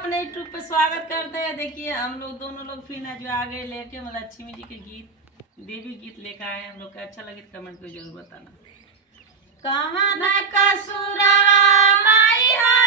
अपने यूट्यूब पे स्वागत करते हैं। देखिए हम लोग दोनों लोग फिर ना जो आ गए लेके लक्ष्मी जी के गीत देवी गीत लेकर आए। हम लोग का अच्छा लगे तो कमेंट में जरूर बताना। कहाँ न कसुरा माई हो